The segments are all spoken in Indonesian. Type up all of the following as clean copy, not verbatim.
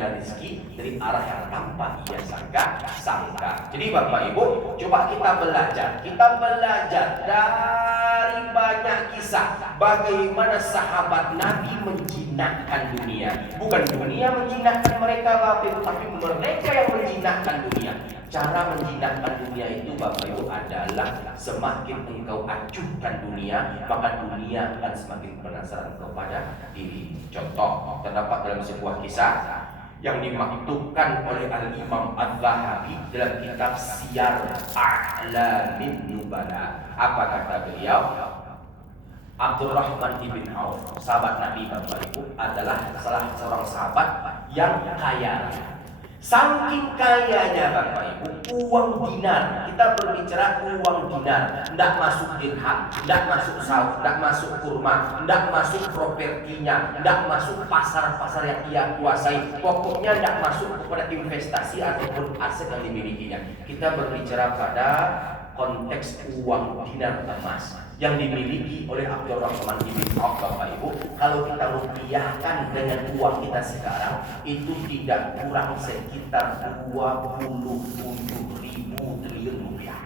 punya rezeki dari arah yang tanpa ia sangka. Jadi Bapak Ibu, coba kita belajar dari banyak kisah bagaimana sahabat Nabi menjinakkan dunia. Bukan dunia menjinakkan mereka Bapak Ibu, tapi mereka yang menjinakkan dunia. Cara menjinakkan dunia itu Bapak Ibu adalah semakin engkau acuhkan dunia, maka dunia akan semakin penasaran kepada diri. Contoh terdapat dalam sebuah kisah yang dimaktubkan oleh Al-Imam Adz-Dzahabi dalam kitab Siyar A'lamin Nubala. Apa kata beliau? Abdurrahman ibn Auf, sahabat Nabi Bapak Ibu, adalah salah seorang sahabat yang kaya. Saking kayanya Bapak Ibu, uang dinar, kita berbicara uang dinar, tidak masuk dirham, tidak masuk sawit, tidak masuk kurma, tidak masuk propertinya, tidak masuk pasar-pasar yang ia kuasai, pokoknya tidak masuk kepada investasi ataupun aset yang dimilikinya. Kita berbicara pada konteks uang dinar emas yang dimiliki oleh Abdurrahman ibn Auf Bapak Ibu. Kalau kita rupiahkan dengan uang kita sekarang, itu tidak kurang sekitar 27.000 triliun rupiah.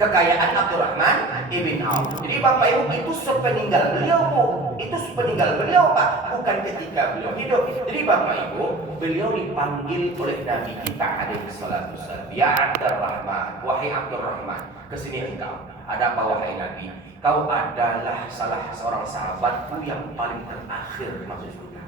Kekayaan Abdurrahman ibn Auf. Jadi Bapak Ibu, itu sepeninggal beliau Bu. Itu sepeninggal beliau Pak, bukan ketika beliau hidup. Jadi Bapak Ibu, beliau dipanggil oleh Nabi kita alaihi salatu wassalam, ya Abdurrahman, wahai Abdurrahman, kesini engkau. Ada apa wahai Nabi? Kau adalah salah seorang sahabatku yang paling terakhir masuk surga.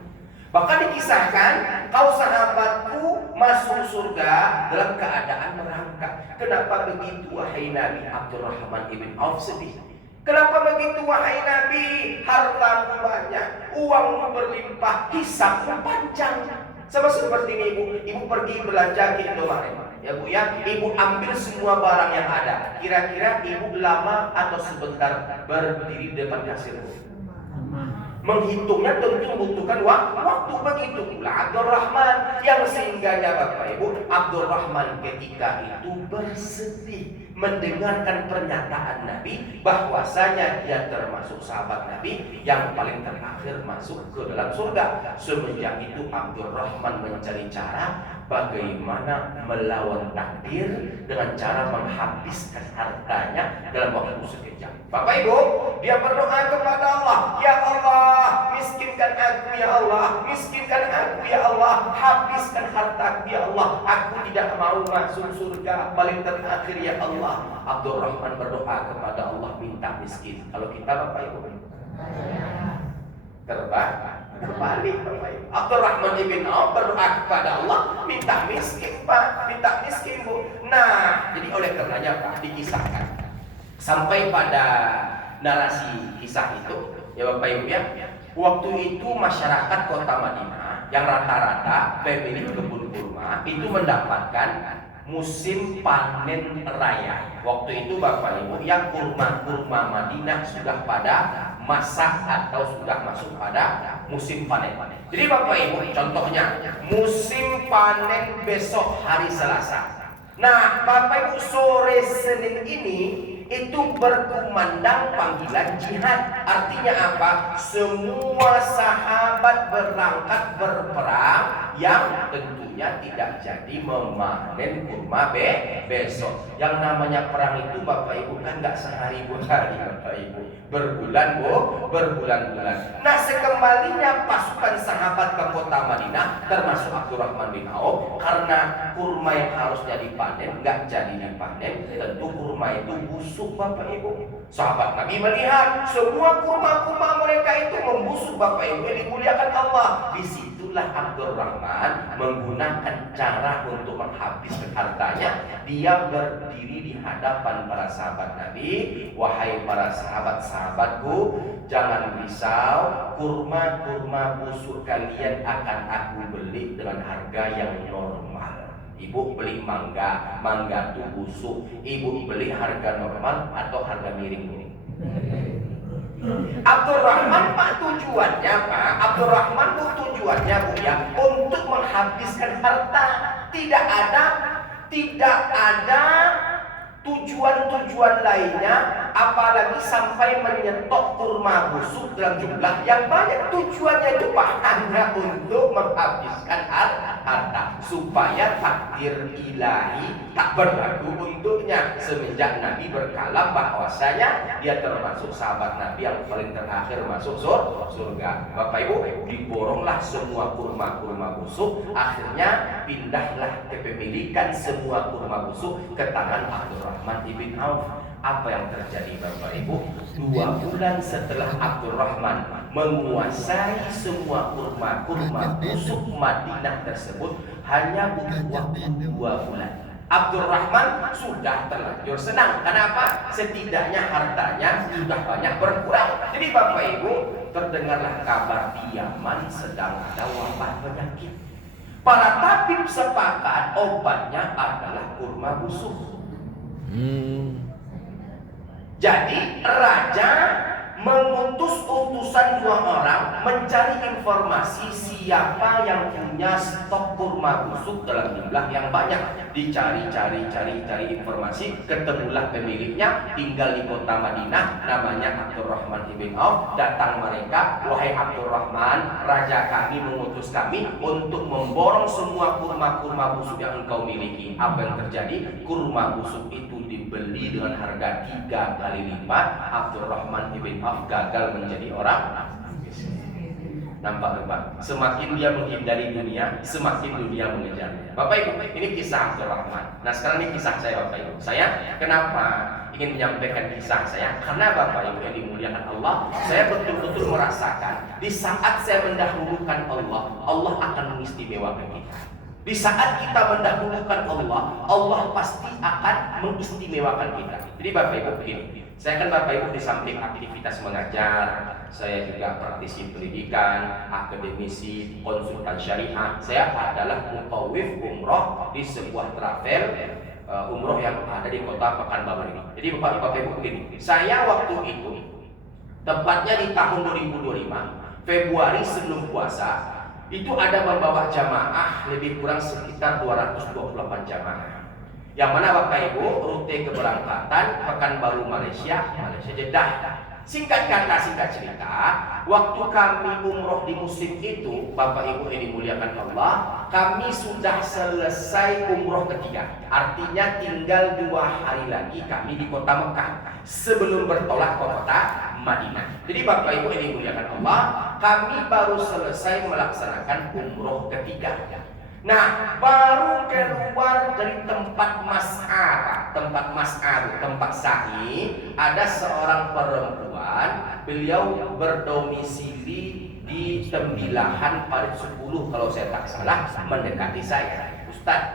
Bahkan dikisahkan, kau sahabatku masuk surga dalam keadaan merangkak. Kenapa begitu wahai Nabi? Abdurrahman ibn Auf sedih. Kenapa begitu wahai Nabi? Hartamu banyak, uangmu berlimpah, hisabmu panjang. Sama seperti ini ibu pergi belanja ke Indomaret. Ya Bu ya, ibu ambil semua barang yang ada. Kira-kira ibu lama atau sebentar berdiri di depan kasir? Menghitungnya tentu membutuhkan waktu. Begitu pula Abdurrahman yang singgahnya Bapak Ibu. Abdurrahman ketika itu bersedih mendengarkan pernyataan Nabi bahwasanya dia termasuk sahabat Nabi yang paling terakhir masuk ke dalam surga. Semenjak itu Abdurrahman mencari cara bagaimana melawan takdir dengan cara menghabiskan hartanya dalam waktu sekejap. Bapak Ibu, dia berdoa kepada Allah, ya Allah, miskinkan aku ya Allah, miskinkan aku ya Allah, habiskan hartaku ya Allah, aku tidak mau masuk surga paling terakhir ya Allah. Abdurrahman berdoa kepada Allah minta miskin. Kalau kita Bapak Ibu terbalik Bapak Ibu. Abdurrahman ibn Auf berdoa kepada Allah minta miskin Pak, minta miskin Bu. Nah, jadi oleh karenanya Pak dikisahkan sampai pada narasi kisah itu ya Bapak Ibu ya. Waktu itu masyarakat kota Madinah yang rata-rata pemilik kebun kurma itu mendapatkan musim panen raya. Waktu itu Bapak Ibu yang kurma-kurma Madinah sudah pada masa atau sudah masuk pada musim panen. Jadi Bapak Ibu contohnya musim panen besok hari Selasa. Nah Bapak Ibu sore Senin ini itu berkumandang panggilan jihad. Artinya apa? Semua sahabat berangkat berperang yang tentunya tidak jadi memanen kurma besok. Yang namanya perang itu Bapak Ibu kan nggak sehari dua hari Bapak Ibu, berbulan-bulan. Nah sekembalinya pasukan sahabat ke kota Madinah termasuk Abdurrahman bin Auf, karena kurma yang harusnya dipanen nggak jadi dipanen, tentu kurma itu busuk Bapak Ibu. Sahabat Nabi melihat semua kurma-kurma mereka itu membusuk Bapak Ibu yang dimuliakan Allah. Disitulah Abdurrahman menggunakan cara untuk menghabiskan hartanya. Dia berdiri di hadapan para sahabat Nabi. Wahai para sahabat-sahabatku, jangan risau, kurma-kurma busuk kalian akan aku beli dengan harga yang normal. Ibu beli mangga itu busuk, ibu beli harga normal atau harga miring? Abdurrahman Pak tujuannya Pak, Abdurrahman Bu tujuannya Bu ya untuk menghabiskan harta. Tidak ada tujuan-tujuan lainnya apalagi sampai menyetok kurma busuk dalam jumlah yang banyak. Tujuannya itu hanya untuk menghabiskan harta supaya takdir ilahi tak berlaku untuknya. Semenjak Nabi berkalam bahwasanya dia termasuk sahabat Nabi yang paling terakhir masuk surga. Bapak Ibu, diboronglah semua kurma-kurma busuk. Akhirnya pindahlah kepemilikan semua kurma busuk ke tangan Abdurrahman ibn Auf. Apa yang terjadi Bapak Ibu? 2 bulan setelah Abdurrahman menguasai semua kurma-kurma busuk Madinah tersebut, hanya butuh waktu 2 bulan. Abdurrahman sudah terlanjur senang. Kenapa? Setidaknya hartanya sudah banyak berkurang. Jadi Bapak Ibu, terdengarlah kabar di Yaman sedang ada wabah penyakit. Para tabib sepakat obatnya adalah kurma busuk. Jadi raja mengutus utusan 2 orang mencari informasi siapa yang punya stok kurma busuk dalam jumlah yang banyak. Dicari informasi, ketemulah pemiliknya, tinggal di kota Madinah, namanya Abdurrahman ibn Auf. Datang mereka, wahai Abdurrahman, raja kami mengutus kami untuk memborong semua kurma-kurma busuk yang engkau miliki. Apa yang terjadi? Kurma busuk itu dibeli dengan harga 3 kali lipat. Abdurrahman ibn Auf gagal menjadi orang miskin. Nampak Bapak? Semakin dia menghindari dunia, semakin dunia mengejarnya. Bapak Ibu, ini kisah Abdurrahman. Nah sekarang ini kisah saya Bapak Ibu. Saya kenapa ingin menyampaikan kisah saya? Karena Bapak Ibu yang dimuliakan Allah, saya betul-betul merasakan di saat saya mendahulukan Allah, Allah akan mengistimewakan kita. Di saat kita mendahulukan Allah, Allah pasti akan mengistimewakan kita. Jadi Bapak Ibu begini, saya kan Bapak Ibu di samping aktivitas mengajar, saya juga praktisi pendidikan, akademisi, konsultan syariah. Saya adalah mutawif umroh di sebuah travel umroh yang ada di kota Pekanbaru ini. Jadi Bapak Ibu begini, saya waktu itu tepatnya di tahun 2025 Februari sebelum puasa, itu ada membawa jamaah lebih kurang sekitar 228 jamaah. Yang mana Bapak Ibu rute keberangkatan Pekanbaru Malaysia Jeddah. Singkat kata, singkat cerita, waktu kami umroh di musim itu, Bapak Ibu yang dimuliakan Allah, kami sudah selesai umroh ketiga. Artinya tinggal 2 hari lagi kami di kota Mekah sebelum bertolak ke kota Madinah. Jadi Bapak Ibu yang dimuliakan Allah, kami baru selesai melaksanakan umroh ketiga. Nah, baru keluar dari tempat mas'ar, tempat sa'i, ada seorang perempuan, beliau berdomisili di Tembilahan Parit 10 kalau saya tak salah, mendekati saya. Ustaz,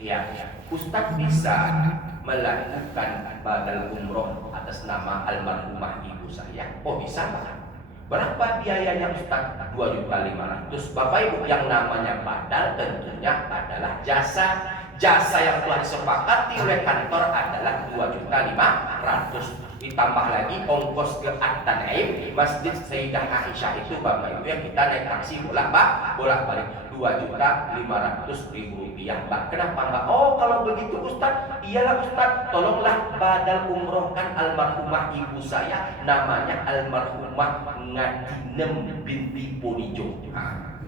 ya, Ustaz bisa melakukan badal umroh atas nama almarhumah ibu saya? Oh bisa Pak. Berapa biayanya Ustaz? 2.500.000. Bapak Ibu, yang namanya badal tentunya adalah jasa. Jasa yang telah disepakati oleh kantor adalah 2.500.000. Ditambah lagi ongkos ke At-Tanaim, Masjid Sayyidah Aisyah itu Bapak Ibu yang kita naik taksi bolak-balik 2.500.000 rupiah. Mbak, kenapa Mbak? Oh kalau begitu Ustaz, iyalah Ustaz, tolonglah badal umrohkan almarhumah ibu saya, namanya almarhumah Ngadinem binti Ponijo.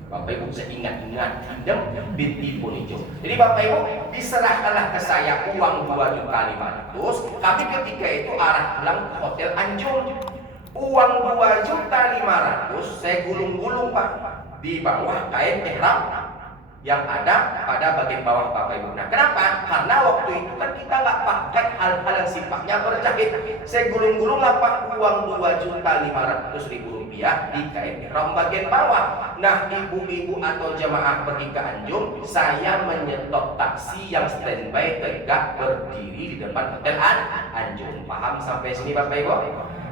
Bapak Ibu saya ingat Ngadinem binti Ponijo. Jadi Bapak Ibu diserahkanlah ke saya uang 2.500.000. Kami ketika itu arah pulang ke Hotel Anjung. Uang 2.500.000 saya gulung-gulung Pak di bawah kain ihram yang ada pada bagian bawah Bapak Ibu. Nah kenapa? Karena waktu itu kan kita nggak pakai hal-hal yang sifatnya berjahit. Saya gulung-gulung lah Pak uang 2.500.000 rupiah di kain ihram bagian bawah. Nah ibu-ibu atau jamaah pergi ke Anjung, saya menyetop taksi yang standby tegak berdiri di depan Hotel Anjung. Paham sampai sini Bapak Ibu?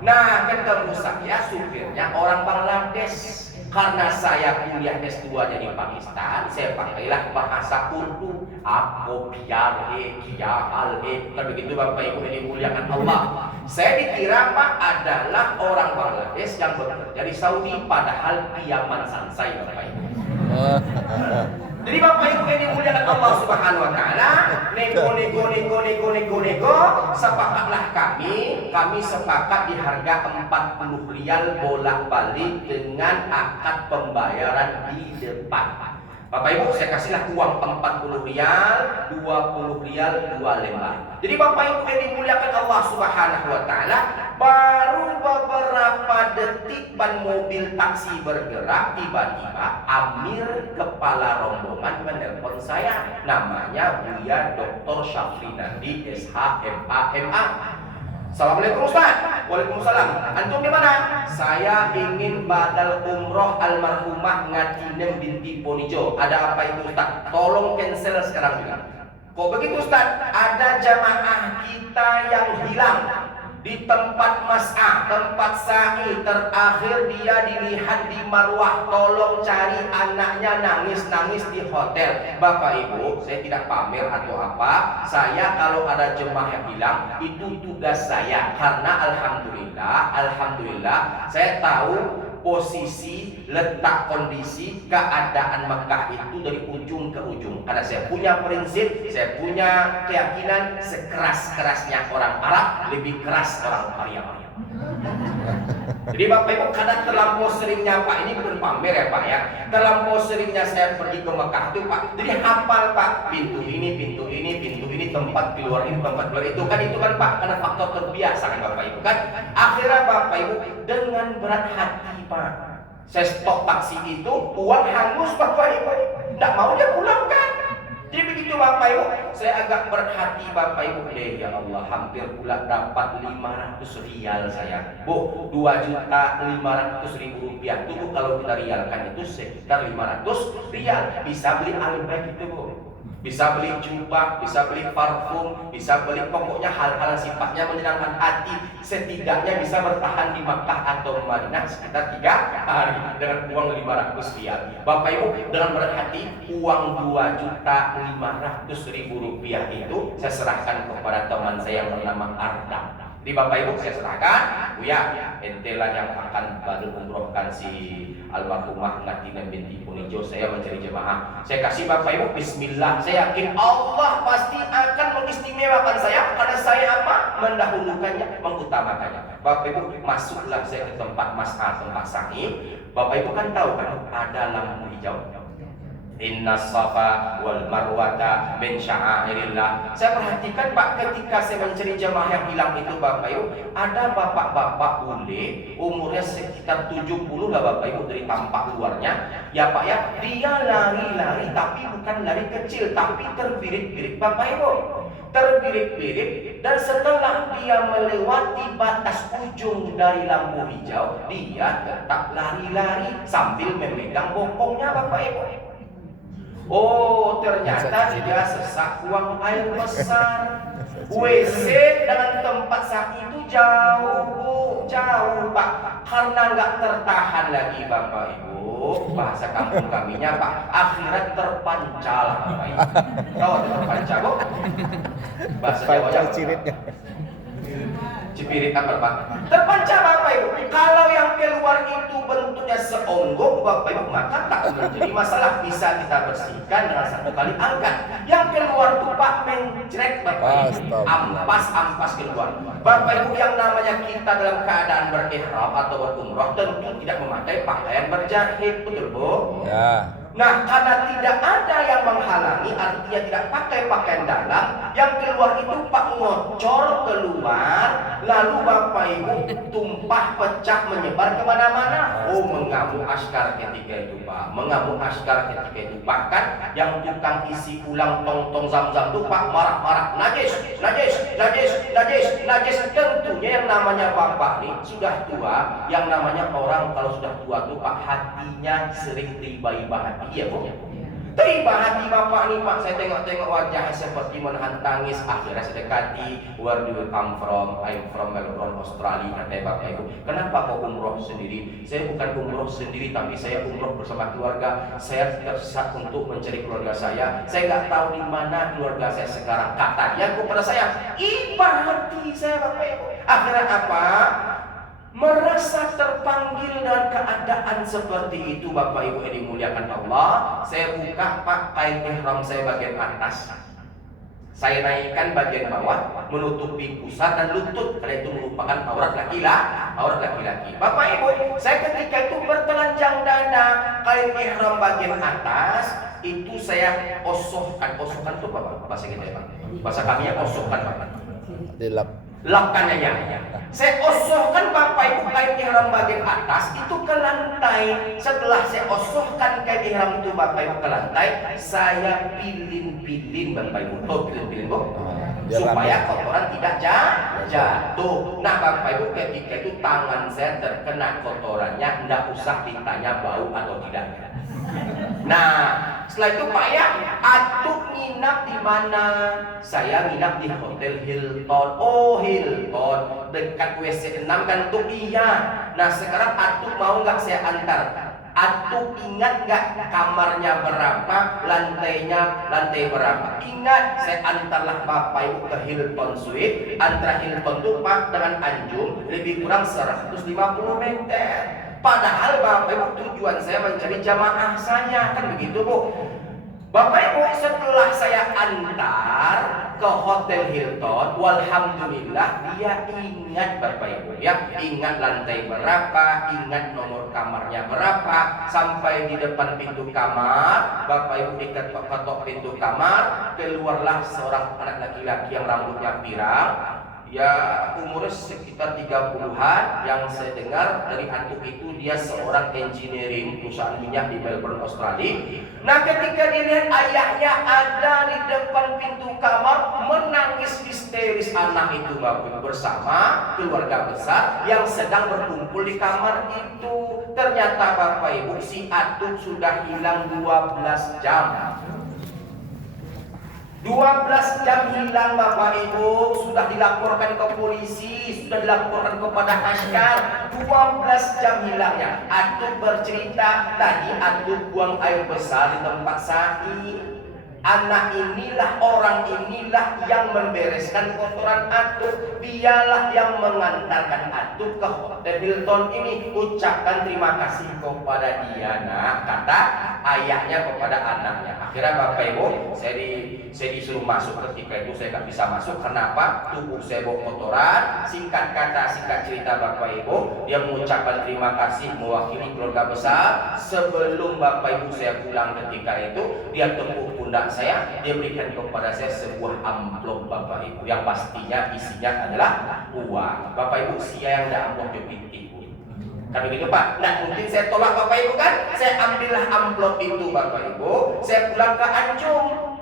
Nah ketemu saya supirnya orang Bangladesh. Karena saya kuliah S2-nya di Pakistan, saya pakailah bahasa Urdu. Aku biar kiahal kan begitu Bapak Ibu yang dimuliakan Allah. Saya dikira Pak adalah orang Bangladesh yang bekerja di Saudi, padahal di Yaman Sansai Bapak Ibu. Jadi Bapak Ibu yang dimuliakan Allah Subhanahu wa taala, nego, sepakatlah kami sepakat di harga 40 rial bolak-balik dengan akad pembayaran di depan. Bapak Ibu, saya kasihlah uang 40 rial, 20 rial, 2 lembar. Jadi Bapak Ibu yang dimuliakan Allah Subhanahu wa taala, baru beberapa detik ban mobil taksi bergerak, tiba-tiba Amir kepala rombongan menelpon saya. Namanya Buya Dr. Syafri Nandi SHMA. Assalamualaikum Ustaz. Waalaikumsalam. Antum di mana? Saya ingin badal umroh almarhumah Ngatinem binti Ponijo. Ada apa itu Ustaz? Tolong cancel sekarang juga. Kok begitu Ustaz? Ada jamaah kita yang hilang di tempat mas'ah, tempat sa'i. Terakhir dia dilihat di Marwah. Tolong cari anaknya, nangis-nangis di hotel. Bapak Ibu, saya tidak pamer atau apa. Saya kalau ada jemaah yang hilang, itu tugas saya. Karena Alhamdulillah saya tahu posisi, letak kondisi, keadaan Mekah itu dari ujung ke ujung. Karena saya punya prinsip, saya punya keyakinan, sekeras-kerasnya orang Arab, lebih keras orang Arab. Jadi Bapak Ibu, kadang terlampau seringnya Pak, ini bukan pamer ya Pak ya, terlampau seringnya saya pergi ke Mekah itu Pak, jadi hafal Pak, pintu ini, tempat keluar ini, tempat keluar itu kan Pak, karena faktor terbiasa kan Bapak Ibu kan. Akhirnya Bapak Ibu dengan berat hati Pak, saya stop taksi itu, uang hangus Bapak Ibu, tidak mau dia pulangkan. Jadi begitu Bapak Ibu, saya agak berat hati Bapak Ibu. Ya Allah, hampir pula dapat 500 rial saya. Bu, 2.500.000 rupiah. Itu kalau kita rialkan itu sekitar 500 rial. Bisa beli alibag itu Bu. Bisa beli jubah, bisa beli parfum, bisa beli pokoknya hal-hal sifatnya menyenangkan hati. Setidaknya bisa bertahan di Makkah atau Madinah sekitar 3 hari dengan uang 500 rial. Bapak Ibu, dengan berhati uang 2.500.000 rupiah itu saya serahkan kepada teman saya yang bernama Arda. Di Bapak Ibu saya serahkan, Buya, ente lah yang akan badal umrohkan si almarhumah Ngatinem binti Ponijo. Saya mencari jemaah. Saya kasih Bapak Ibu, Bismillah. Saya yakin Allah pasti akan mengistimewakan saya karena saya apa? Mendahulukannya, mengutamakannya. Bapak Ibu, masuklah saya ke tempat mas'ah, tempat sa'i. Bapak Ibu kan tahu kan ada lampu hijau. Inna safa wal marwata min sya'airillah. Saya perhatikan Pak, ketika saya mencari jemaah yang hilang itu Bapak Ibu, ada bapak-bapak bule umurnya sekitar 70 lah Bapak Ibu dari tampak luarnya. Ya Pak ya, dia lari-lari tapi bukan lari kecil, tapi terbirit-birit Bapak Ibu. Terbirit-birit, dan setelah dia melewati batas ujung dari lampu hijau, dia tetap lari-lari sambil memegang bokongnya Bapak Ibu. Oh, ternyata dia sesak buang air besar. WC dengan tempat saat itu jauh Bu, jauh Pak. Karena nggak tertahan lagi Bapak Ibu, bahasa kampung kaminya Pak, akhirat terpancal Bapak Ibu. Tahu terpancal Bu? Bahasa Jawa ciritnya. Cipirit apa Pak? Terpancar Bapak Ibu. Kalau yang keluar itu bentuknya seonggok Bapak Ibu, maka tak menjadi masalah, bisa kita bersihkan dengan satu kali angkat. Yang keluar itu Pak mencret Bapak Ibu, ampas keluar. Bapak Ibu, yang namanya kita dalam keadaan berihram atau berumrah tentu tidak memakai pakaian berjahit, betul Bu? Ya. Nah, karena tidak ada yang menghalangi, artinya tidak pakai pakaian dalam, yang keluar itu Pak ngocor keluar, lalu Bapak Ibu tumpah, pecah, menyebar kemana-mana. Oh, mengamuk askar ketika itu Pak, mengamuk askar ketika itu. Bahkan yang tukang isi ulang tong-tong zam-zam itu Pak marah-marah, najis. Tentunya yang namanya Bapak nih sudah tua, yang namanya orang kalau sudah tua itu Pak hatinya sering tiba-tiba hati. Iya Bu. Tiba hati Bapak nih Pak, saya tengok-tengok wajah seperti menahan tangis. Akhirnya saya dekati, where do you come from? I'm from Melbourne, Australia. Kata Bapak Ibu, kenapa kau umroh sendiri? Saya bukan umroh sendiri, tapi saya umroh bersama keluarga. Saya tersesat untuk mencari keluarga saya. Saya nggak tahu di mana keluarga saya sekarang. Kata dia kepada saya, iba hati saya Bapak Ibu. Akhirnya apa? merasa terpanggil dan keadaan seperti itu, Bapak Ibu yang dimuliakan Allah. Saya buka Pak kain ihram saya bagian atas, saya naikkan bagian bawah menutupi pusat dan lutut, karena itu merupakan aurat laki-laki. Bapak Ibu, saya ketika itu bertelanjang dada, kain ihram bagian atas itu saya osohkan itu apa bahasa kita Pak? Bahasa kami ya osohkan Bapak. Lapkan aja. Saya osohkan Bapak Ibu kain ihram bagian atas itu ke lantai. Setelah saya osohkan kain ihram itu Bapak Ibu ke lantai, saya pilin Bapak Ibu. Oh, pilin Bu. Supaya kotoran tidak jatuh. Nah Bapak Ibu, ketika itu tangan saya terkena kotorannya, tidak usah ditanya bau atau tidak. Nah, setelah itu Pak ya, atuk nginap di mana? Saya nginap di Hotel Hilton. Oh Hilton, dekat WC 6 kan tuh iya. Nah sekarang atuk mau nggak saya antar? Atuk ingat nggak kamarnya berapa, lantai berapa? Ingat, saya antarlah Bapak Ibu ke Hilton Suite. Antara Hilton tuh Pak dengan Anjung lebih kurang 150 meter. Padahal Bapak Ibu tujuan saya mencari jamaah saya, kan begitu Bu. Bapak Ibu, setelah saya antar ke Hotel Hilton, walhamdulillah dia ingat Bapak Ibu ya, ingat lantai berapa, ingat nomor kamarnya berapa. Sampai di depan pintu kamar, Bapak Ibu diketok pintu kamar, keluarlah seorang anak laki-laki yang rambutnya pirang. Ya umurnya sekitar 30-an. Yang saya dengar dari atuk itu dia seorang engineering perusahaan minyak di Melbourne, Australia. Nah ketika dilihat ayahnya ada di depan pintu kamar, menangis histeris anak itu Bapak bersama keluarga besar yang sedang berkumpul di kamar itu. Ternyata Bapak Ibu si atuk sudah hilang 12 jam. 12 jam hilang Bapak Ibu, sudah dilaporkan ke polisi, sudah dilaporkan kepada askar. 12 jam hilangnya. Atuk bercerita tadi atuk buang air besar di tempat sa'i. Anak inilah, orang inilah yang membereskan kotoran atuk. Dialah yang mengantarkan atuk ke Hotel Hilton ini. Ucapkan terima kasih kepada dia, nah kata ayahnya kepada anaknya. Akhirnya Bapak Ibu, saya disuruh masuk. Ketika itu saya nggak bisa masuk. Kenapa? Tubuh saya bawa kotoran. Singkat kata, singkat cerita Bapak Ibu, dia mengucapkan terima kasih mewakili keluarga besar. Sebelum Bapak Ibu saya pulang ketika itu, dia tepuk pundak saya, dia berikan kepada saya sebuah amplop Bapak Ibu, yang pastinya isinya adalah uang. Bapak Ibu, sia yang ada amplop itu. Kan begitu Pak? Nah mungkin saya tolak Bapak Ibu kan? Saya ambillah amplop itu Bapak Ibu, saya pulang ke Anjung.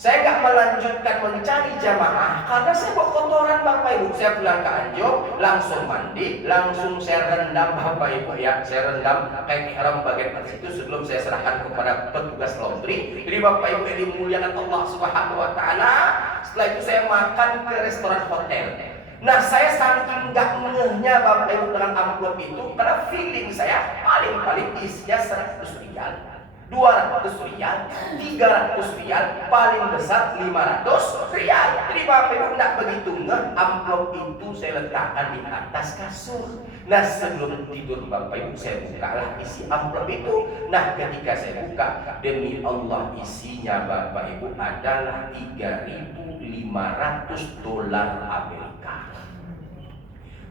Saya gak melanjutkan mencari jamaah karena saya bawa kotoran Bapak Ibu. Saya pulang ke Anjung, langsung mandi, langsung saya rendam Bapak Ibu ya. Saya rendam kain ihram bagian atas itu sebelum saya serahkan kepada petugas laundry. Jadi Bapak Ibu yang dimuliakan Allah Subhanahu wa taala, setelah itu saya makan ke restoran hotel. Nah saya saking gak ngehnya Bapak Ibu dengan amplop itu, karena feeling saya paling isinya 100 rial, 200 rial, 300 rial, paling besar 500 rial. Jadi Bapak Ibu tidak begitu ngeh, amplop itu saya letakkan di atas kasur. Nah sebelum tidur Bapak Ibu saya bukalah isi amplop itu. Nah ketika saya buka, demi Allah isinya Bapak Ibu adalah $3.500 Amerika.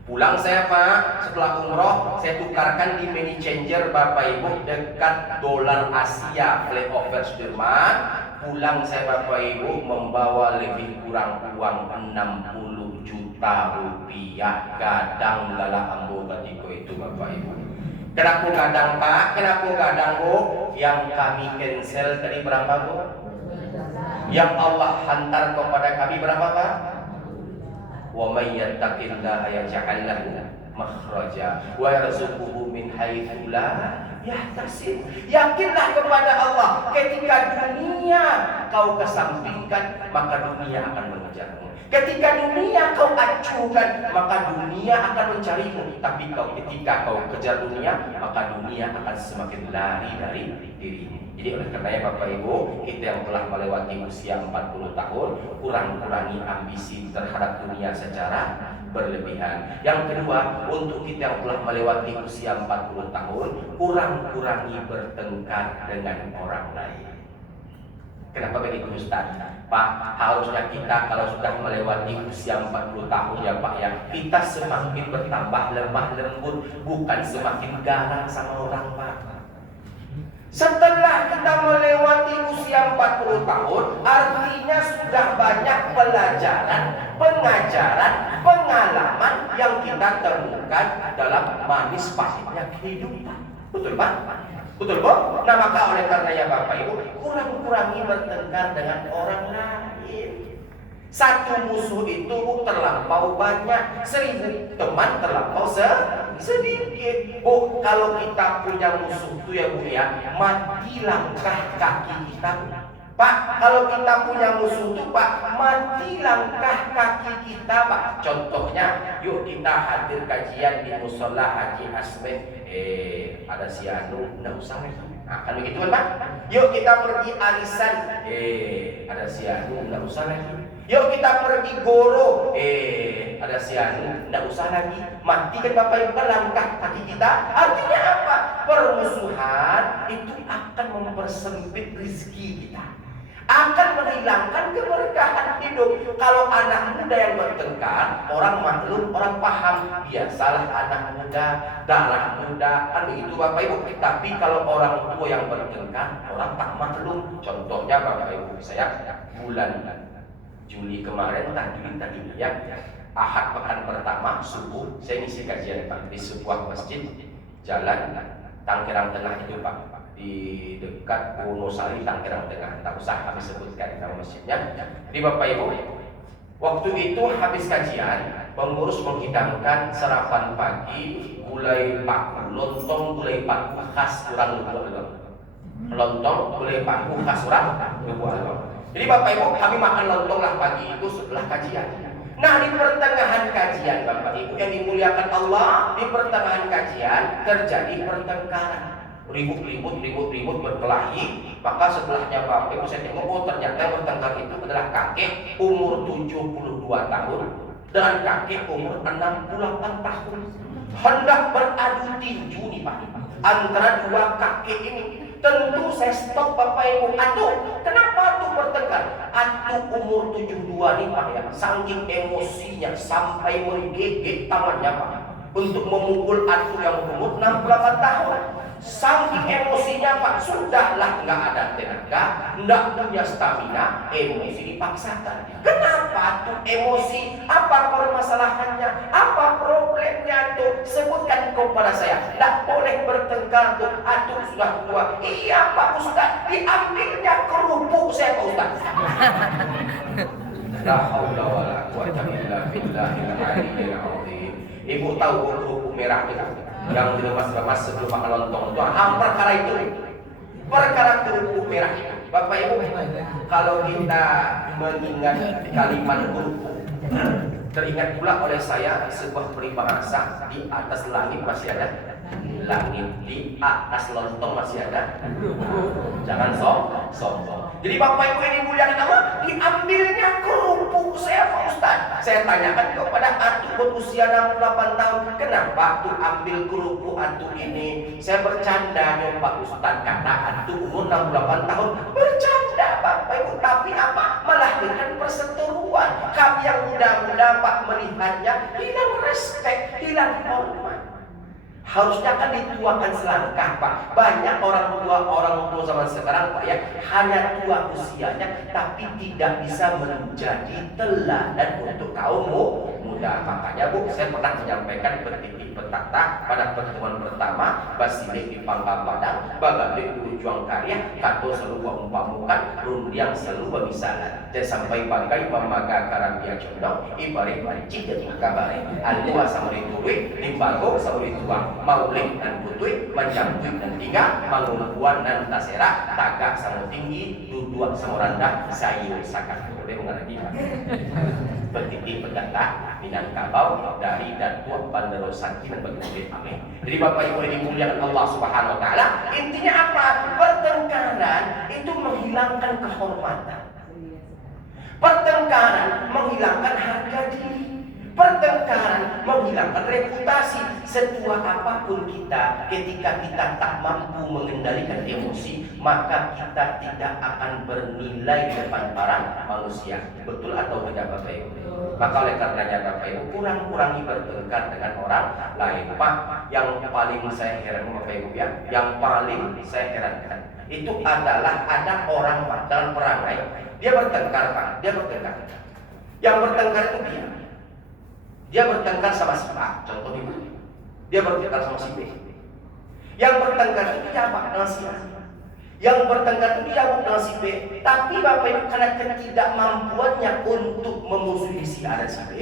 Pulang saya Pak, setelah umroh saya tukarkan di money changer Bapak Ibu dekat dolar Asia flyover Sudirman. Pulang saya Bapak Ibu membawa lebih kurang uang 60 juta rupiah. Gadang lala ambo ketika itu Bapak Ibu. Kenapa gadang Pak? Kenapa gadang Bu? Yang kami cancel tadi berapa Bu? Yang Allah hantar kepada kami berapa Pak? Wa may yattaqillaha yaj'al lahu makhraja wa yarzuquhu min haitsu la yahtasib. Yakinlah kepada Allah, ketika dunia kau kesampingkan, maka dunia akan mengejarmu. Ketika dunia kau acuhkan, maka dunia akan mencarimu. Tapi ketika kau kejar dunia, maka dunia akan semakin lari dari dirimu. Jadi oleh karenanya Bapak Ibu, kita yang telah melewati usia 40 tahun, kurang-kurangi ambisi terhadap dunia secara berlebihan. Yang kedua, untuk kita yang telah melewati usia 40 tahun, kurangi bertengkar dengan orang lain. Kenapa begitu Ustaz? Pak, harusnya kita kalau sudah melewati usia 40 tahun ya Pak ya, kita semakin bertambah lemah lembut, bukan semakin garang sama orang Pak. Setelah kita melewati usia 40 tahun, artinya sudah banyak pelajaran, pengajaran, pengalaman yang kita temukan dalam manis pahitnya kehidupan. Betul Pak? Betul Pak? Nah maka oleh karenanya Bapak Ibu, kurangi bertengkar dengan orang lain. Satu musuh itu terlampau banyak, 1000 teman terlampau sedikit. Bu, kalau kita punya musuh itu ya Bu ya, mati langkah kaki kita. Pak, kalau kita punya musuh itu Pak, mati langkah kaki kita Pak. Contohnya, yuk kita hadir kajian di Musola Haji Asmen. Ada si Anu, nggak usah lagi. Nah, kan begitu kan Pak? Yuk kita pergi arisan. Ada si Anu, nggak usah lagi. Yuk kita pergi goro. Ada si Anu, nggak usah lagi. Mati kan Bapak Ibu langkah kaki kita. Artinya apa? Permusuhan itu akan mempersempit rezeki kita, akan menghilangkan keberkahan hidup. Kalau anak muda yang bertengkar, orang maklum, orang paham. Biasalah anak muda, darah muda, kan begitu Bapak Ibu. Tapi kalau orang tua yang bertengkar, orang tak maklum. Contohnya Bapak Ibu, saya bulan Juli kemarin, tadi ya, Ahad pekan pertama subuh, saya ngisi kajian Pak di sebuah masjid jalan Tanggerang Tengah itu Pak, di dekat Wonosari Tanggerang Tengah. Tak usah kami sebutkan nama masjidnya. Jadi Bapak Ibu, waktu itu habis kajian, pengurus menghidangkan sarapan pagi, gulai paku, lontong gulai paku khas orang Lubu Alor. Lontong gulai paku khas orang Lubu Alor. Jadi Bapak Ibu, kami makan lontong lah pagi itu setelah kajian. Nah di pertengahan kajian Bapak Ibu yang dimuliakan Allah, di pertengahan kajian terjadi pertengkaran. Ribut berkelahi. Maka setelahnya Bapak Ibu saya tengok, oh ternyata yang bertengkar itu adalah kakek umur 72 tahun dengan kakek umur 68 tahun. Hendak beradu tinju nih Pak antara dua kakek ini. Tentu saya stop Bapak Ibu. Atuh, kenapa tuh bertengkar? Atuh umur 72 nih Pak ya, saking emosinya sampai menggigit tangannya Pak untuk memukul atuh yang umur 68 tahun. Saking emosinya Pak, sudahlah nggak ada tenaga, nggak punya stamina, emosi dipaksakan. Kenapa tuh emosi? Apa permasalahannya? Apa problemnya tuh? Sebutkan kepada saya. Nggak boleh bertengkar tuh. Atuh sudah tua. Iya Pak Ustaz, diambilnya kerupuk saya Pak Ustaz. La haula wala quwwata illa billahil aliyyil azim. Ibu tahu kerupuk merah itu yang diremas-remas sebelum makan lontong itu perkara itu, perkara kerupuk merah itu. Bapak Ibu, kalau kita mengingat kalimat kerupuk, teringat pula oleh saya sebuah peribahasa, di atas langit masih ada langit, di atas lontong masih ada. Jangan sombong. Jadi Bapak Ibu yang dimuliakan Allah, diambilnya kerupuk saya Pak Ustaz. Saya tanyakan kepada atuh berusia 68 tahun, kenapa tuh ambil kerupuk atuh ini? Saya bercanda ya Pak Ustaz, kata atuh umur 68 tahun. Bercanda Bapak Ibu, tapi apa? Melahirkan perseteruan. Kami yang muda-muda Pak melihatnya hilang respek, hilang hormat. Harusnya kan dituakan selangkah Pak. Banyak orang tua zaman sekarang Pak ya, hanya tua usianya tapi tidak bisa menjadi teladan untuk kaum muda. Makanya Bu, saya pernah menyampaikan petitik petata pada pertemuan pertama, Basilik di Pangkal Padang, Bagablik berjuang karya, Kato selalu umpamukan, Rundiang selalu bermisalan. Dan sampai bagai pemaga karambia condong, Ibari cinta kabare, Alua samuri tuwe, Limbago samuri tuang, Maulik dan putui, Menjamjuk dan tinggal, Mangumpuan dan tasera, Tagak sama tinggi, Dudua sama rendah, Sayur sakat. Boleh mengerti Pak? Petitik petata, Minangkabau dari Datuk Bandero Santi dan Bagablik. Amin. Jadi Bapak Ibu yang dimuliakan Allah Subhanahu Wa Taala, intinya apa? Pertengkaran itu menghilangkan kehormatan. Pertengkaran menghilangkan harga diri. Pertengkaran menghilangkan reputasi. Setua apapun kita, ketika kita tak mampu mengendalikan emosi, maka kita tidak akan bernilai di depan para manusia. Betul atau tidak Bapak Ibu? Maka oleh karenanya Bapak Ibu, kurangi bertengkar dengan orang lain. Pak, yang paling saya heran Bapak Ibu ya, yang paling saya herankan itu adalah ada orang Pak dalam perangai, dia bertengkar Pak, dia bertengkar. Yang bertengkar itu dia bertengkar sama si A, contoh ibu. Dia bertengkar sama si B. Yang bertengkar itu dia Pak dengan si A. Yang bertengkar itu dia dengan si B. Tapi Bapak Ibu karena ketidakmampuannya untuk memusuhi si A dan si B,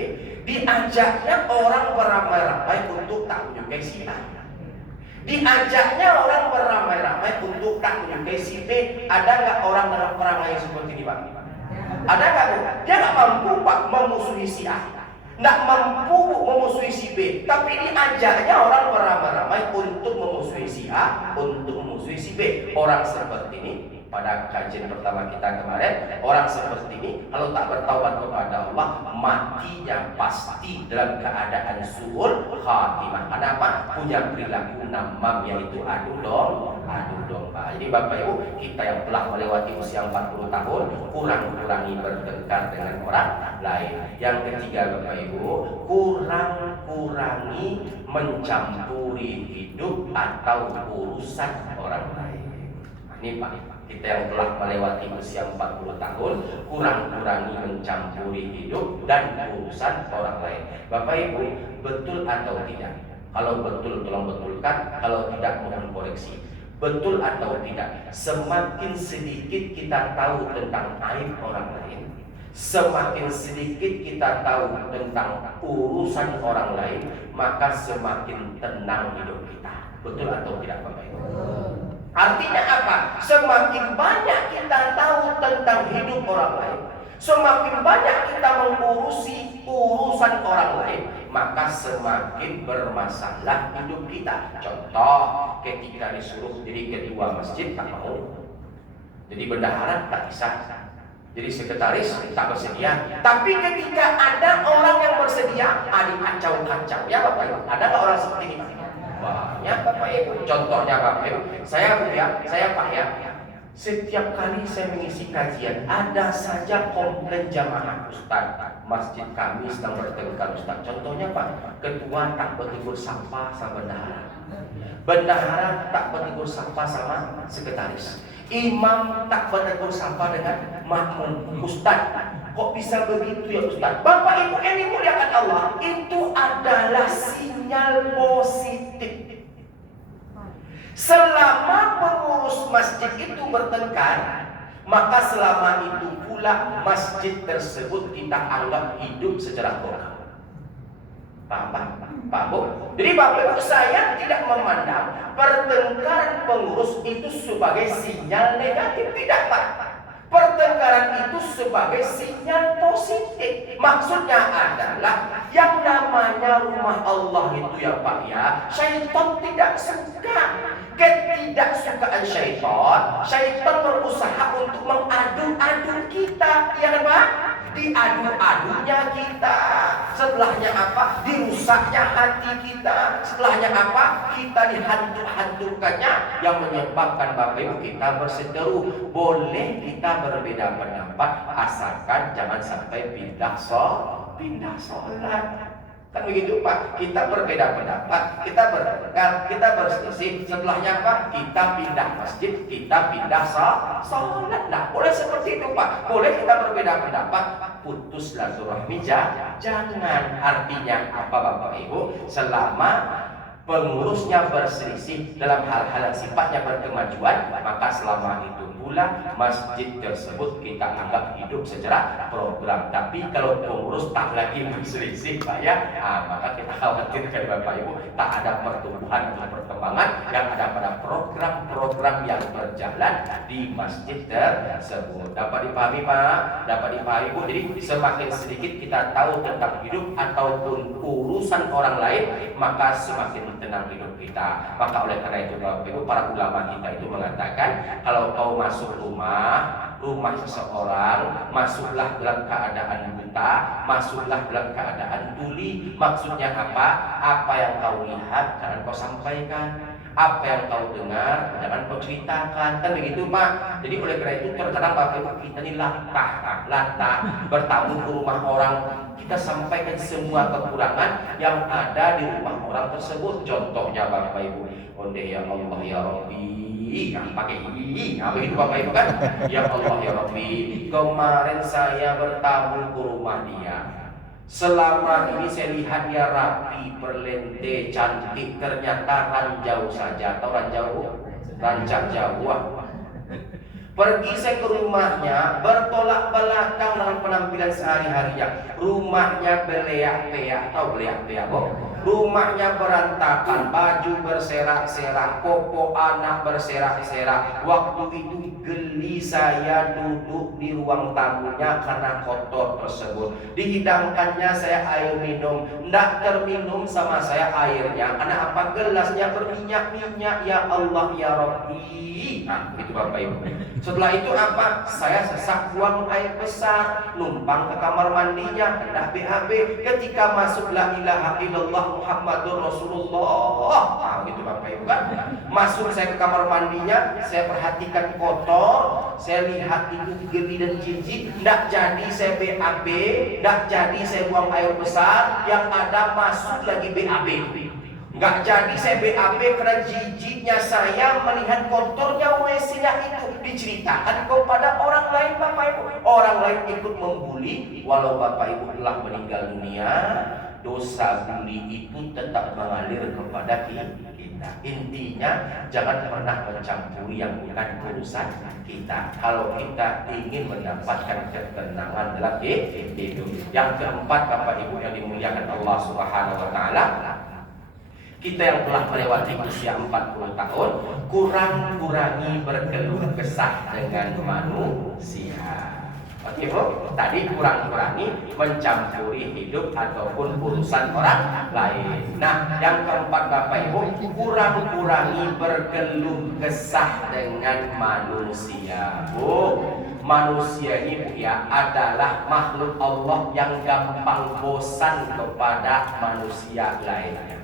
diajaknya orang beramai-ramai untuk tak menyukai si A. Diajaknya orang beramai-ramai untuk tak menyukai si B. Ada nggak orang dalam perangai seperti ini Pak? Ada nggak Bu? Dia nggak mampu Pak memusuhi si A, nggak mampu memusuhi si B, tapi diajaknya orang beramai-ramai untuk memusuhi si A, untuk memusuhi si B. Orang seperti ini, pada kajian pertama kita kemarin, orang seperti ini kalau tak bertaubat kepada Allah, matinya pasti dalam keadaan su'ul khatimah. Kenapa? Punya perilaku namam, yaitu adu domba. Jadi Bapak Ibu, kita yang telah melewati usia 40 tahun, kurangi bertengkar dengan orang lain. Yang ketiga Bapak Ibu, kurangi mencampuri hidup atau urusan orang lain. Ini Pak, kita yang telah melewati usia 40 tahun, kurangi mencampuri hidup dan urusan orang lain. Bapak Ibu, betul atau tidak? Kalau betul tolong betulkan, kalau tidak mohon koreksi. Betul atau tidak? Semakin sedikit kita tahu tentang aib orang lain, semakin sedikit kita tahu tentang urusan orang lain, maka semakin tenang hidup kita. Betul atau tidak Bapak Ibu? Artinya apa? Semakin banyak kita tahu tentang hidup orang lain, semakin banyak kita mengurusi urusan orang lain, maka semakin bermasalah hidup kita. Contoh, ketika disuruh jadi ketua masjid tak mau, jadi bendahara tak bisa, jadi sekretaris tak bersedia. Tapi ketika ada orang yang bersedia, dikacau-kacau. Ya Bapak Ibu, ada nggak orang seperti ini? Banyak Bapak Ibu. Contohnya Bapak Ibu, saya Pak ya, setiap kali saya mengisi kajian, ada saja komplain jamaah Ustaz, masjid kami sedang bertengkar Ustaz. Contohnya Pak, ketua tak bertegur sapa sama bendahara tak bertegur sapa sama sekretaris, imam tak bertegur sapa dengan makmum. Ustaz, kok bisa begitu ya Ustaz? Bapak Ibu yang dimuliakan Allah, itu adalah sinyal positif. Selama pengurus masjid itu bertengkar, maka selama itu pula masjid tersebut kita anggap hidup secara total. Pak Bu? Jadi Bapak Ibu, saya tidak memandang pertengkaran pengurus itu sebagai sinyal negatif. Tidak Pak. Pertengkaran itu sebagai sinyal positif. Maksudnya adalah yang namanya rumah Allah itu ya Pak ya, syaitan tidak suka. Ketidaksukaan syaitan berusaha untuk mengadu-adu kita, ya kan Pak? Diadu-adunya kita. Setelahnya apa? Dirusaknya hati kita. Setelahnya apa? Kita dihantu-hantukannya, yang menyebabkan Bapak Ibu kita berseteru. Boleh kita berbeda pendapat, asalkan jangan sampai pindah sholat. Kan begitu Pak, kita berbeda pendapat, kita bertengkar, kita berselisih, setelahnya apa? Kita pindah masjid, kita pindah sholat. Nah, boleh seperti itu Pak. Boleh kita berbeda pendapat, putus silaturahmi jangan. Artinya apa Bapak Ibu? Selama pengurusnya berselisih dalam hal-hal yang sifatnya berkemajuan, maka selama itu pula masjid tersebut kita anggap hidup secara program. Tapi kalau pengurus tak lagi berselisih Pak ya, maka kita khawatirkan Bapak Ibu tak ada pertumbuhan atau perkembangan yang ada pada program-program yang berjalan di masjid tersebut. Dapat dipahami Pak? Dapat dipahami Bu? Jadi semakin sedikit kita tahu tentang hidup ataupun urusan orang lain, maka semakin tenang hidup kita. Maka oleh karena itu Bapak Ibu, para ulama kita itu mengatakan, kalau kau masuk masuk rumah seseorang, masuklah dalam keadaan buta, masuklah dalam keadaan tuli. Maksudnya apa? Apa yang kau lihat jangan kau sampaikan, apa yang kau dengar jangan kau ceritakan, kan begitu Pak. Jadi oleh karena itu terkadang Bapak Ibu kita ini latah bertamu ke rumah orang, kita sampaikan semua kekurangan yang ada di rumah orang tersebut. Contohnya Bapak Ibu, onde ya Allah ya Rabbi, pakai apa itu Bapak Ibu kan? Ya Allah ya Rabbi, kemarin saya bertamu ke rumah dia. Selama ini saya lihat dia rapi, berlente, cantik, ternyata ranjau saja. Atau rancak jauh. Pergi saya ke rumahnya, bertolak belakang dengan penampilan sehari-harinya. Rumahnya beleak-peak, tahu beleak-peak kok? Rumahnya berantakan, baju berserak-serak, popok anak berserak-serak. Waktu itu geli saya duduk di ruang tamunya karena kotor tersebut. Dihidangkannya saya air minum, tidak terminum sama saya airnya. Karena apa? Gelasnya berminyak-minyak. Ya Allah ya Rabbi. Nah, itu Bapak Ibu. Setelah itu apa? Saya sesak buang air besar, numpang ke kamar mandinya, hendak BAB. Ketika masuk la ilaha illallah Muhammadur Rasulullah, nah gitu Bapak Ibu kan. Masuk saya ke kamar mandinya, saya perhatikan kotor, saya lihat itu geli dan jijik. Tidak jadi saya BAB, tidak jadi saya buang air besar, yang ada masuk lagi BAB. Nggak jadi saya BAB karena jijiknya saya melihat kotornya WC-nya itu. Diceritakan kepada orang lain Bapak Ibu. Orang lain ikut membuli. Walau Bapak Ibu telah meninggal dunia, dosa bully itu tetap mengalir kepada kita. Intinya jangan pernah mencampuri yang bukan urusan kita. Kalau kita ingin mendapatkan ketenangan dalam hidup. Yang keempat Bapak Ibu yang dimuliakan Allah Subhanahu wa taala, kita yang telah melewati usia 40 tahun, kurangi berkeluh kesah dengan manusia. Oke Bu, tadi kurangi mencampuri hidup ataupun urusan orang lain. Nah, yang keempat Bapak Ibu, kurangi berkeluh kesah dengan manusia. Bu, manusia ini Bu ya adalah makhluk Allah yang gampang bosan kepada manusia lainnya.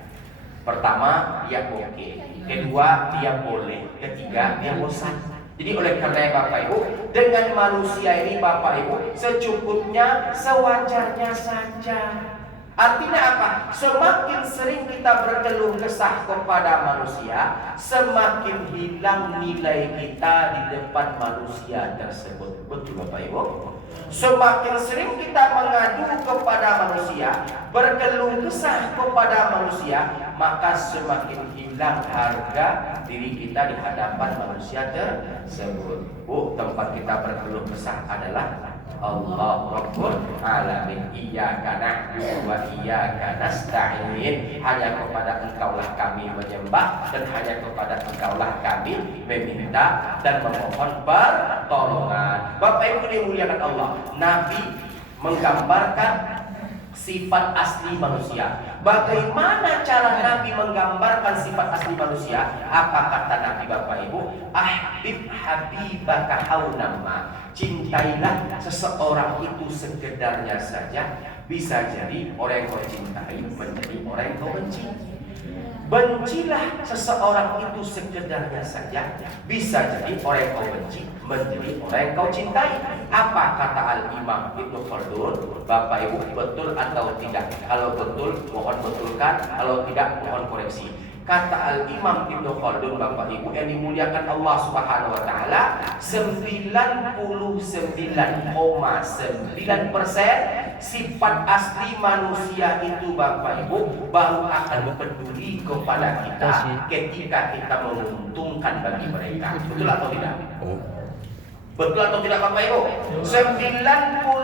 Pertama, dia oke. Kedua, dia boleh. Ketiga, dia bosan. Jadi oleh karena Bapak Ibu, dengan manusia ini Bapak Ibu, secukupnya, sewajarnya saja. Artinya apa? Semakin sering kita berkeluh kesah kepada manusia, semakin hilang nilai kita di depan manusia tersebut. Betul Bapak Ibu? Semakin sering kita mengadu kepada manusia, berkeluh kesah kepada manusia, maka semakin hilang harga diri kita di hadapan manusia tersebut. Tempat kita berkeluh kesah adalah Allah Rabbul Alamin. Iyyaka na'budu wa iyyaka nasta'in. Hanya kepada Engkaulah kami menyembah dan hanya kepada Engkaulah kami meminta dan memohon pertolongan. Bapak Ibu dimuliakan Allah, Nabi menggambarkan sifat asli manusia. Bagaimana cara Nabi menggambarkan sifat asli manusia? Apa kata Nabi Bapak Ibu? Ahbib habibaka haunama. Cintailah seseorang itu sekedarnya saja. Bisa jadi orang yang kau cintai menjadi orang yang kau benci. Bencilah seseorang itu sekedarnya saja. Bisa jadi orang yang kau benci menjadi orang yang kau cintai. Apa kata Al-Imam Ibnu Khaldun? Bapak Ibu, betul atau tidak? Kalau betul, mohon betulkan. Kalau tidak, mohon koreksi. Kata Al-Imam Ibnu Khaldun Bapak Ibu yang dimuliakan Allah Subhanahu wa taala, 99,9% sifat asli manusia itu Bapak Ibu baru akan peduli kepada kita ketika kita menguntungkan bagi mereka. Betul atau tidak? Betul atau tidak Bapak Ibu? 99,9%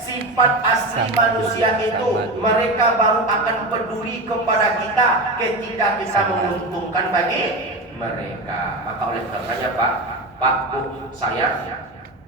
sifat asli manusia itu mereka baru akan peduli kepada kita ketika kita menguntungkan bagi mereka. Maka oleh karenanya Pak Bu, saya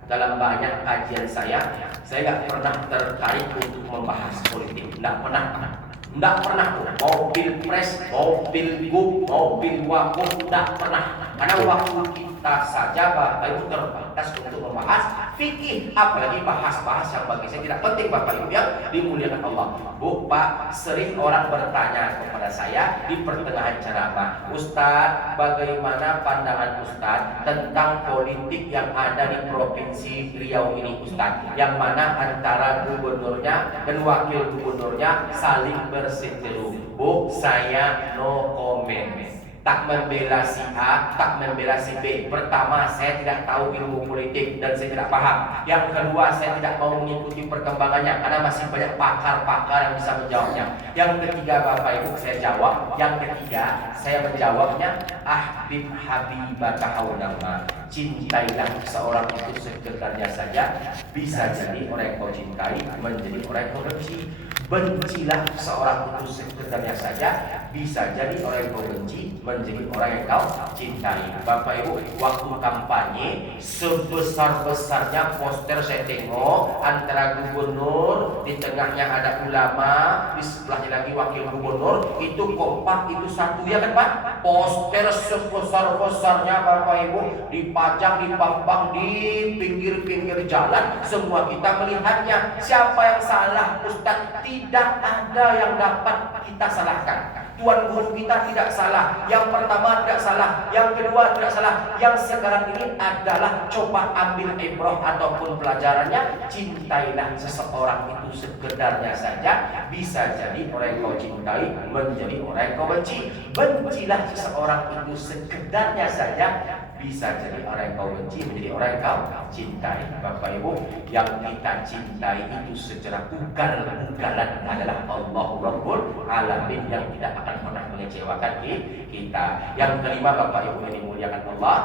dalam banyak kajian saya nggak pernah tertarik untuk membahas politik, nggak pernah. Nggak pernah tuh, mobil pres, mobil gub, mobil wakup, nggak pernah. Karena waktu kita saja Bapak Ibu terbatas untuk membahas fikih, apalagi bahas-bahas yang bagi saya tidak penting Bapak Ibu yang dimuliakan Allah. Bu, Pak, sering orang bertanya kepada saya di pertengahan ceramah, Ustadz, bagaimana pandangan Ustadz tentang politik yang ada di provinsi Riau ini Ustadz, yang mana antara gubernurnya dan wakil gubernurnya saling berseteru. Bu, saya no comment. Tak membela si A, tak membela si B. Pertama, saya tidak tahu ilmu politik dan saya tidak paham. Yang kedua, saya tidak mau mengikuti perkembangannya karena masih banyak pakar-pakar yang bisa menjawabnya. Yang ketiga, Bapak Ibu, saya jawab. Yang ketiga, saya menjawabnya, ahbib habibaka haunama. Cintailah seorang itu sekedarnya saja. Bisa jadi orang yang kau cintai menjadi orang yang kau benci. Bencilah seorang itu sekedarnya saja. Bisa jadi orang yang kau benci menjadi orang yang kau cintai. Bapak Ibu, waktu kampanye sebesar-besarnya poster saya tengok antara gubernur, di tengahnya ada ulama, di sebelahnya lagi wakil gubernur, itu kompak, itu satu ya kan Pak? Poster sebesar-besarnya Bapak Ibu dipajang, dipampang di pinggir-pinggir jalan, semua kita melihatnya. Siapa yang salah Ustaz? Tidak ada yang dapat kita salahkan. Tuan guru kita tidak salah. Yang pertama tidak salah, yang kedua tidak salah. Yang sekarang ini adalah coba ambil ibrah ataupun pelajarannya. Cintailah seseorang itu sekedarnya saja. Bisa jadi orang yang kau cintai menjadi orang yang kau benci. Bencilah seseorang itu sekedarnya saja. Bisa jadi orang yang kau benci menjadi orang yang kau cintai. Bapak Ibu, yang kita cintai itu secara ugal-ugalan adalah Allah Rabbul Alamin yang tidak akan pernah mengecewakan kita. Yang kelima Bapak Ibu yang dimuliakan Allah,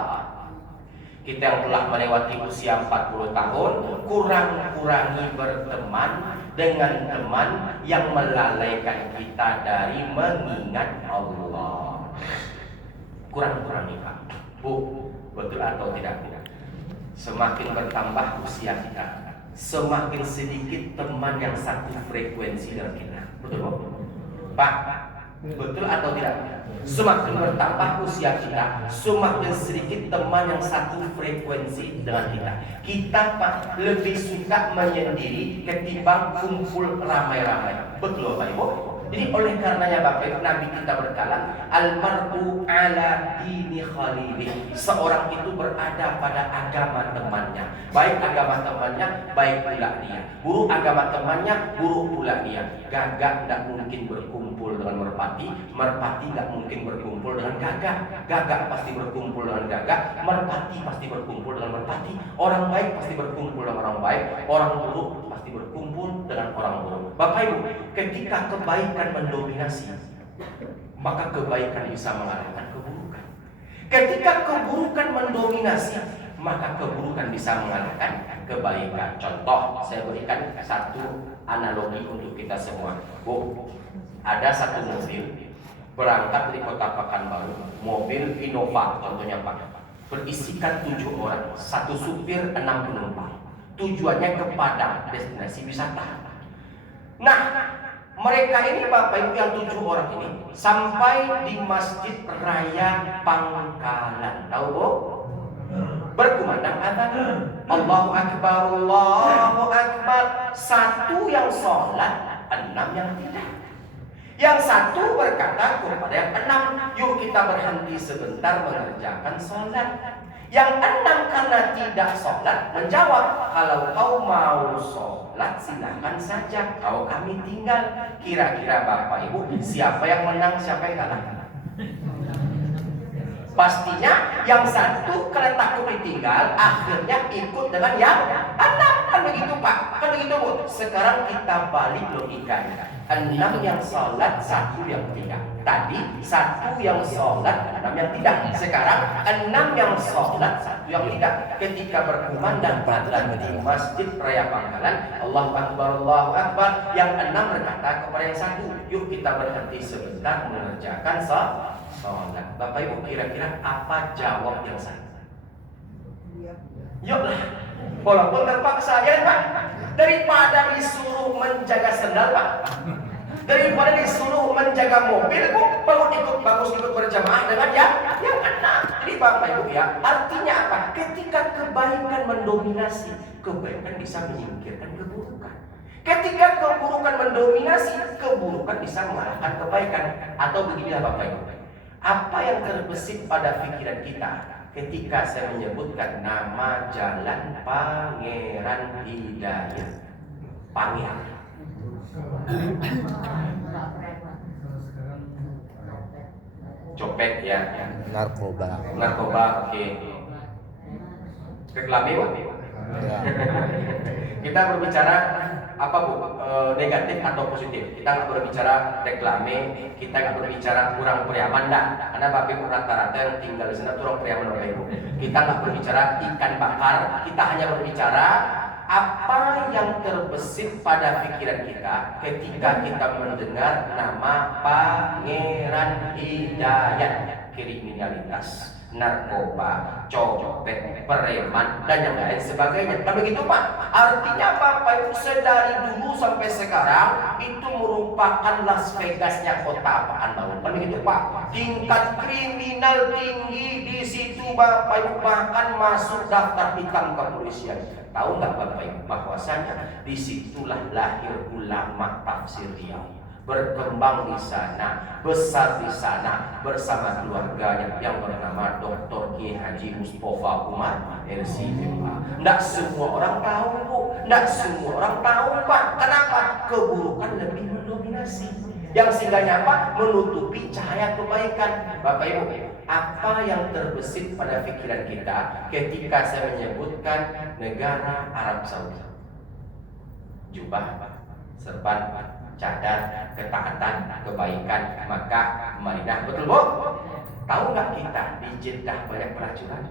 kita yang telah melewati usia 40 tahun, kurang-kurangi berteman dengan teman yang melalaikan kita dari mengingat Allah. Kurang-kurangi Pak. Bu, betul atau tidak? Semakin bertambah usia kita, semakin sedikit teman yang satu frekuensi dengan kita. Betul Bu? Pak, betul atau tidak? Semakin bertambah usia kita, semakin sedikit teman yang satu frekuensi dengan kita. Kita Pak lebih suka menyendiri ketimbang kumpul ramai-ramai. Betul Bapak Ibu? Jadi oleh karenanya Bapak Ibu, Nabi kita berkala, almar'u ala dini khalili. Seorang itu berada pada agama temannya. Baik agama temannya, baik pula dia. Buruk agama temannya, buruk pula dia. Gagak tidak mungkin berkumpul dengan merpati, merpati tidak mungkin berkumpul dengan gagak. Gagak pasti berkumpul dengan gagak, merpati pasti berkumpul dengan merpati. Orang baik pasti berkumpul dengan orang baik, orang buruk pasti berkumpul dengan orang buruk. Bapak Ibu, ketika kebaikan mendominasi, maka kebaikan bisa mengalahkan keburukan. Ketika keburukan mendominasi, maka keburukan bisa mengalahkan kebaikan. Contoh, saya berikan satu analogi untuk kita semua. Bu, ada satu mobil berangkat dari kota Pekanbaru, mobil Innova contohnya Pak, berisikan 7 orang, satu supir 6 penumpang. Tujuannya ke Padang, destinasi wisata. Nah, mereka ini Bapak Ibu yang 7 orang ini sampai di Masjid Raya Pangkalan. Tahu Bu? Berkumandang adzan. Allahu Akbar, Allahu Akbar. Satu yang sholat, 6 yang tidak. Yang satu berkata kepada yang 6, yuk kita berhenti sebentar mengerjakan sholat. Yang 6 karena tidak sholat menjawab, kalau kau mau sholat silakan saja, kalau kami tinggal. Kira-kira Bapak Ibu, siapa yang menang, siapa yang kalah? Pastinya yang satu karena takut ditinggal, akhirnya ikut dengan yang 6. Kan begitu Pak, kan begitu Bu. Sekarang kita balik logikanya, 6 yang sholat, 1 yang tidak. Tadi 1 yang sholat, 6 yang tidak. Sekarang 6 yang sholat, 1 yang tidak. Ketika berkumandang adzan di Masjid Raya Pangkalan, Allahu Akbar, Allahu Akbar. Yang 6 berkata kepada yang 1, yuk kita berhenti sebentar mengerjakan sholat. Bapak Ibu, kira-kira apa jawab yang satu? Yuklah, walaupun terpaksa ya Pak, daripada disuruh menjaga sendal Pak, Daripada disuruh menjaga mobil, Bu, bagus ikut berjamaah dengan yang enam. Jadi Bapak Ibu ya, artinya apa? Ketika kebaikan mendominasi, kebaikan bisa menyingkirkan keburukan. Ketika keburukan mendominasi, keburukan bisa mengalahkan kebaikan. Atau beginilah Bapak Ibu, apa yang terbesit pada pikiran kita ketika saya menyebutkan nama jalan Pangeran Hidayat? Pangeran. Copet ya. Narkoba, oke. Reklame, Bu? Ya. Kita berbicara apa, Bu? Negatif atau positif? Kita nggak berbicara reklame, kita nggak berbicara kurang priaman, enggak. Karena Bapak Ibu rata-rata yang tinggal di sana kurang priaman, Bapak Ibu. Kita nggak berbicara ikan bakar, kita hanya berbicara apa yang terbesit pada pikiran kita ketika kita mendengar nama Pangeran Hidayat. Kriminalitas, narkoba, copet, preman, dan yang lain sebagainya. Kan begitu Pak? Artinya Bapak Ibu, sedari dulu sampai sekarang itu merupakan Las Vegasnya kota Pekanbaru. Kan begitu Pak? Tingkat kriminal tinggi di situ Bapak Ibu, bahkan masuk daftar hitam kepolisian. Tahu nggak Bapak Ibu bahwasanya disitulah lahir ulama tafsir Riau, berkembang di sana, besar di sana bersama keluarganya yang bernama Dr. Kiai Haji Mustafa Umar LCMA. Nggak semua orang tahu, Bu. Nggak semua orang tahu, Pak. Kenapa? Keburukan lebih mendominasi. Yang singgahnya apa? Menutupi cahaya kebaikan. Bapak Ibu, apa yang terbesit pada pikiran kita ketika saya menyebutkan negara Arab Saudi? Jubah, serban, cadar, ketaatan, kebaikan, Makkah, Madinah. Betul, Bu? Tahu nggak kita di Jeddah banyak pelacuran?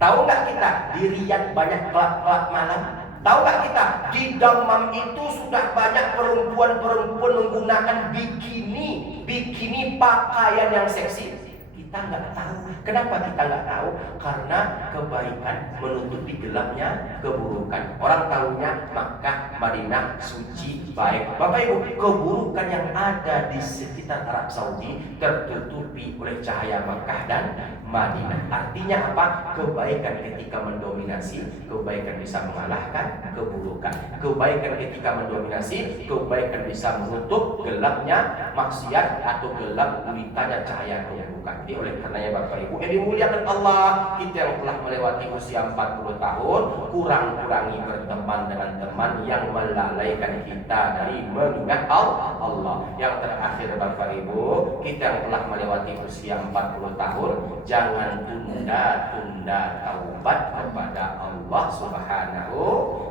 Tahu nggak kita di Riyadh banyak klub-klub malam? Tahu nggak kita di Dammam itu sudah banyak perempuan-perempuan menggunakan bikini pakaian yang seksi? Kita nggak tahu. Kenapa kita nggak tahu? Karena kebaikan menutupi gelapnya keburukan. Orang tahunya Makkah, Madinah, suci, baik. Bapak Ibu, keburukan yang ada di sekitar Arab Saudi tertutupi oleh cahaya Makkah dan Madinah. Artinya apa? Kebaikan ketika mendominasi, kebaikan bisa mengalahkan keburukan. Kebaikan ketika mendominasi, kebaikan bisa menutup gelapnya maksiat atau gelap gulitanya cahaya keburukan. Jadi oleh karenanya Bapak Ibu yang dimuliakan Allah, kita yang telah melewati usia 40 tahun, kurang-kurangi berteman dengan teman yang melalaikan kita dari mengingat Allah. Yang terakhir Bapak Ibu, kita yang telah melewati usia 40 tahun, jangan tunda-tunda taubat kepada Allah Subhanahu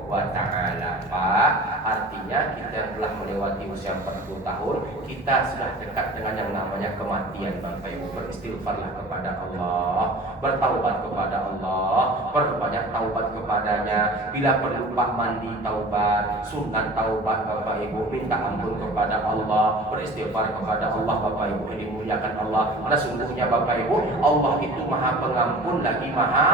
wa ta'ala. Pak, artinya kita yang telah melewati usia 40 tahun, kita sudah dekat dengan yang namanya kematian. Bapak Ibu, beristighfarlah kepada Allah, bertaubat kepada Allah, perbanyak taubat kepadanya. Bila perlu Pak mandi taubat, sunat taubat Bapak Ibu, minta ampun kepada Allah, beristighfar kepada Allah Bapak Ibu yang dimuliakan Allah. Karena sungguhnya Bapak Ibu, Allah itu Maha Pengampun lagi Maha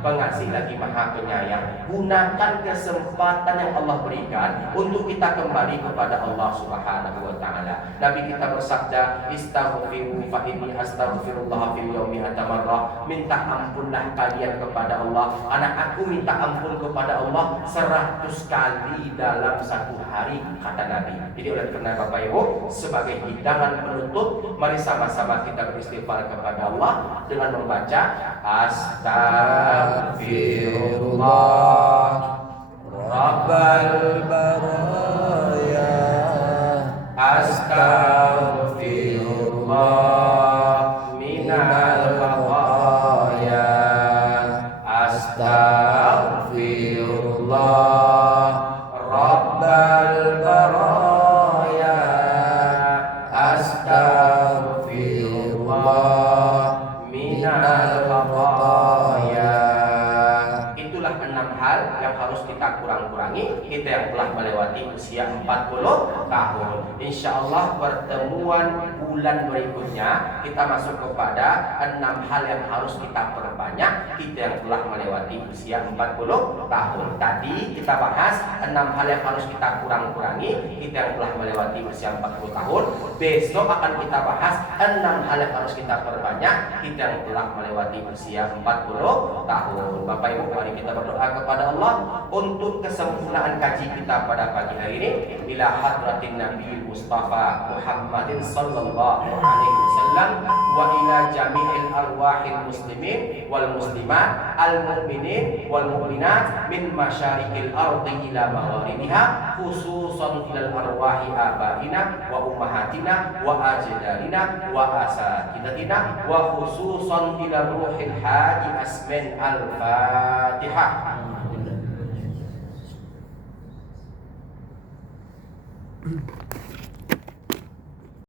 Pengasih lagi Maha Penyayang. Gunakan kesempatan yang Allah berikan untuk kita kembali kepada Allah Subhanahu wa ta'ala. Nabi kita bersabda, istaghfiru fa inni astaghfirullah fil yaumi atamarrah. Minta ampunlah kalian kepada Allah. Anak aku minta ampun kepada Allah 100 kali dalam satu hari, kata Nabi. Jadi oleh karena Bapak Ibu, sebagai hidangan penutup, mari sama-sama kita beristighfar kepada Allah dengan membaca Astaghfirullah Rabbal baraya, Astaghfirullah minal khataya, Astaghfirullah Rabbal baraya, Astaghfirullah minal khataya. Itulah 6 hal yang harus kita kurang-kurangi, kita yang telah melewati usia 40 tahun. Insya Allah pertemuan bulan berikutnya kita masuk kepada 6 hal yang harus kita perbanyak perbanyak kita yang telah melewati usia 40 tahun. Tadi kita bahas 6 hal yang harus kita kurangi kita yang telah melewati usia 40 tahun. Besok akan kita bahas 6 hal yang harus kita perbanyak kita yang telah melewati usia 40 tahun. Bapak Ibu, mari kita berdoa kepada Allah untuk kesempurnaan kaji kita pada pagi hari ini. Ila hadratin Nabi Mustafa Muhammadin sallallahu alaihi wasallam wa ila jami'il arwahil muslimin wal muslimat al mu'minin wal mu'minat min masyariqil ardi ila magharibiha, khususan ila arwahi abaina wa ummahatina wa ajdadina wa asatidatina wa khususan ila ruhil haji Asmin. Al-Fatihah.